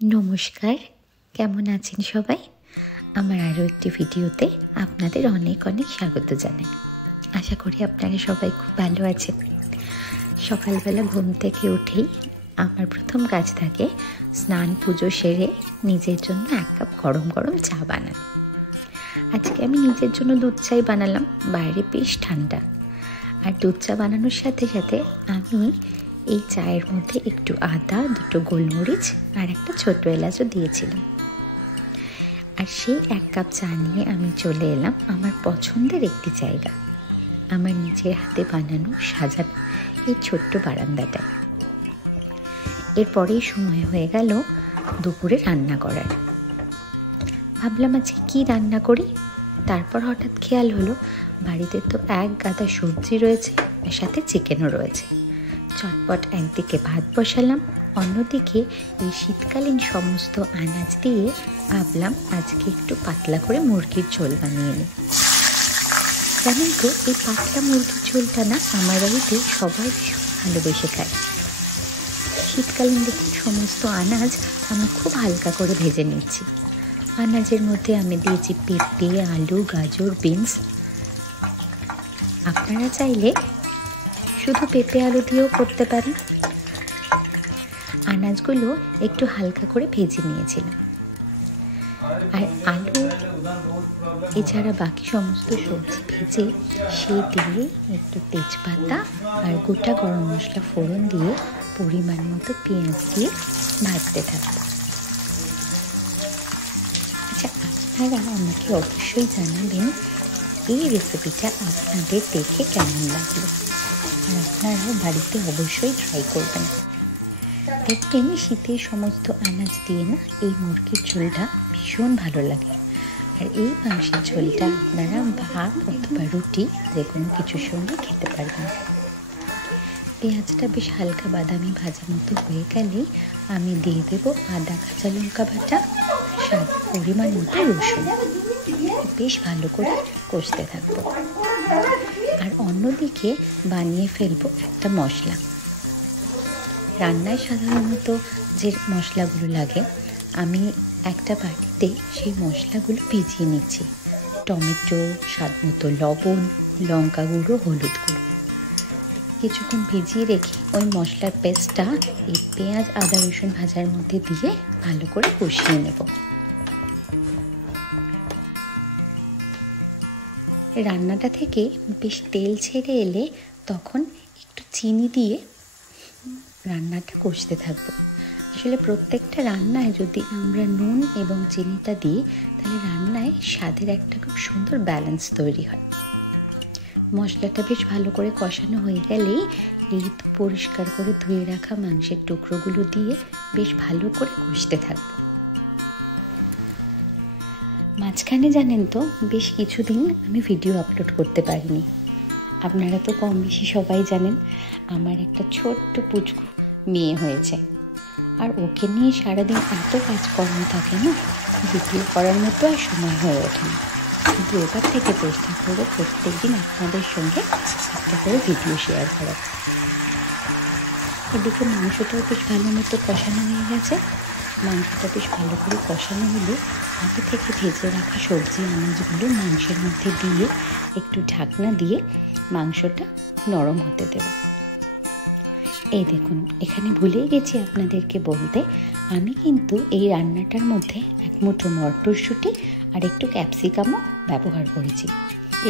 নমস্কার, কেমন আছেন সবাই? আমার আরও একটি ভিডিওতে আপনাদের অনেক অনেক স্বাগত জানাই। আশা করি আপনারা সবাই খুব ভালো আছেন। সকালবেলা ঘুম থেকে উঠেই আমার প্রথম কাজ থাকে স্নান পুজো সেরে নিজের জন্য 1 কাপ গরম গরম চা বানানো। আজকে আমি নিজের জন্য দুধ চাই বানালাম, বাইরে বেশ ঠান্ডা। আর দুধ চা বানানোর সাথে সাথে আমি এই চায়ের মধ্যে একটু আদা, 2টো গোলমরিচ আর একটা ছোট এলাচও দিয়েছিলাম। আর সেই 1 কাপ চা নিয়ে আমি চলে এলাম আমার পছন্দের একটি জায়গা, আমার নিজের হাতে বানানো সাজানো এই ছোট্ট বারান্দাটা। এরপরেই সময় হয়ে গেল দুপুরে রান্না করার। ভাবলাম আজকে কী রান্না করি। তারপর হঠাৎ খেয়াল হলো বাড়িতে তো 1 গাদা সবজি রয়েছে, আর সাথে চিকেনও রয়েছে। চটপট একদিকে ভাত বসালাম, অন্যদিকে এই শীতকালীন সমস্ত আনাজ দিয়ে ভাবলাম আজকে একটু পাতলা করে মুরগির ঝোল বানিয়ে নিই। জানেন তো, এই পাতলা মুরগির ঝোলটা না আমার বাড়িতে সবাই ভীষণ ভালোবেসে খায়। শীতকালীন দেখুন সমস্ত আনাজ আমি খুব হালকা করে ভেজে নিচ্ছি। আনাজের মধ্যে আমি দিয়েছি পেঁপে, আলু, গাজর, বিনস। আপনারা চাইলে শুধু পেঁপে আলু দিয়েও করতে পারেন। আনাজগুলো একটু হালকা করে ভেজে নিয়েছিলাম। আর আলু এছাড়া বাকি সমস্ত সবজি ভেজে সেই দিয়ে একটু তেজপাতা আর গোটা গরম মশলা ফোড়ন দিয়ে পরিমাণ মতো পেঁয়াজ দিয়ে ভাজতে থাকবো। আচ্ছা, আপনারা আমাকে অবশ্যই জানাবেন এই রেসিপিটা আপনাদের দেখে কেমন লাগলো, আর আপনারা বাড়িতে অবশ্যই ট্রাই করবেন। দেখবেন শীতের সমস্ত আনাজ দিয়ে না এই মুরগির ঝোলটা ভীষণ ভালো লাগে। আর এই মাংসের ঝোলটা আপনারা ভাত অথবা রুটি যে কোনো কিছুর সঙ্গে খেতে পারবেন। পেঁয়াজটা বেশ হালকা বাদামি ভাজা মতো হয়ে গেলেই আমি দিয়ে দেব আদা, কাঁচা লঙ্কা বাটা, স্বাদ পরিমাণ মতো রসুন। বেশ ভালো করে কষতে থাকবো। আর অন্যদিকে বানিয়ে ফেলবো একটা মশলা। রান্নায় সাধারণত যে মশলাগুলো লাগে আমি একটা বাটিতে সেই মশলাগুলো ভিজিয়ে নিচ্ছি। টমেটো, স্বাদ মতো লবণ, লঙ্কা গুঁড়ো, হলুদ গুঁড়ো কিছুক্ষণ ভিজিয়ে রেখে ওই মশলার পেস্টটা এই পেঁয়াজ, আদা, রসুন ভাজার মধ্যে দিয়ে ভালো করে কষিয়ে নেব। রান্নাটা থেকে বেশ তেল ছেড়ে এলে তখন একটু চিনি দিয়ে রান্নাটা কষতে থাকবো। আসলে প্রত্যেকটা রান্নায় যদি আমরা নুন এবং চিনিটা দিই তাহলে রান্নায় স্বাদের একটা খুব সুন্দর ব্যালেন্স তৈরি হয়। মশলাটা বেশ ভালো করে কষানো হয়ে গেলেই এই পরিষ্কার করে ধুয়ে রাখা মাংসের টুকরোগুলো দিয়ে বেশ ভালো করে কষতে থাকবো। মাঝখানে জানেন তো বেশ কিছুদিন আমি ভিডিও আপলোড করতে পারিনি। আপনারা তো কম বেশি সবাই জানেন আমার একটা ছোট্ট পুচকু মেয়ে হয়েছে, আর ওকে নিয়ে সারাদিন এত কাজকর্ম থাকে না, ভিডিও করার মতো আর সময় হয়ে ওঠে না। কিন্তু এবার থেকে চেষ্টা করবো প্রত্যেক দিন আপনাদের সঙ্গে একটা করে ভিডিও শেয়ার করার। এদিকে মাংসটাও বেশ ভালো মতো কষানো হয়ে গেছে। মাংসটা বেশ ভালো করে কষানো হলে আগে থেকে ভেজে রাখা সবজি আনাজগুলো মাংসের মধ্যে দিয়ে একটু ঢাকনা দিয়ে মাংসটা নরম হতে দেব। এই দেখুন, এখানে ভুলেই গেছি আপনাদেরকে বলতে, আমি কিন্তু এই রান্নাটার মধ্যে 1 মুঠো মটরশুঁটি আর একটু ক্যাপসিকামও ব্যবহার করেছি।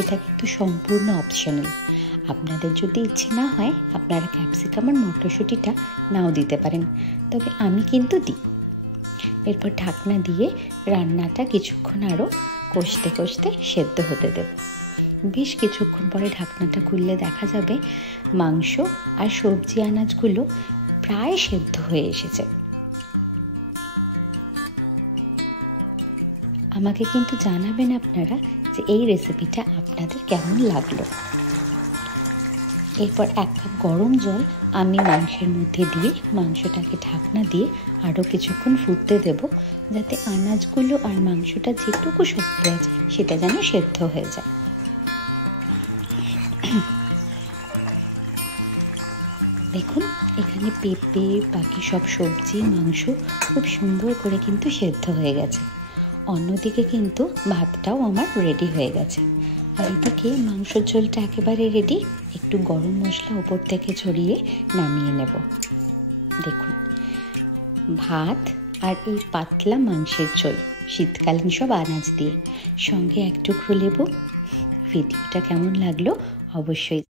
এটা কিন্তু সম্পূর্ণ অপশনাল। আপনাদের যদি ইচ্ছে না হয় আপনারা ক্যাপসিকাম আর মটরশুঁটিটা নাও দিতে পারেন, তবে আমি কিন্তু দিই। এরপর ঢাকনা দিয়ে রান্নাটা কিছুক্ষণ আরও কষতে কষতে সেদ্ধ হতে দেব। বেশ কিছুক্ষণ পরে ঢাকনাটা খুললে দেখা যাবে মাংস আর সবজি আনাজগুলো প্রায় সেদ্ধ হয়ে এসেছে। আমাকে কিন্তু জানাবেন আপনারা যে এই রেসিপিটা আপনাদের কেমন লাগলো। এরপর 1 কাপ গরম জল আমি মাংসের মধ্যে দিয়ে মাংসটাকে ঢাকনা দিয়ে আরও কিছুক্ষণ ফুটতে দেব, যাতে আনাজগুলো আর মাংসটা যেটুকু শক্ত আছে সেটা যেন সেদ্ধ হয়ে যায়। দেখুন এখানে পেঁপে, বাকি সব সবজি, মাংস খুব সুন্দর করে কিন্তু সেদ্ধ হয়ে গেছে। অন্যদিকে কিন্তু ভাতটাও আমার রেডি হয়ে গেছে। আর এদিকে মাংসের ঝোলটা একেবারে রেডি। একটু গরম মশলা ওপর থেকে ছড়িয়ে নামিয়ে নেব। দেখুন, ভাত আর এই পাতলা মাংসের ঝোল, শীতকালীন সব আনাজ দিয়ে, সঙ্গে এক টুকরো লেবু। ভিডিওটা কেমন লাগলো অবশ্যই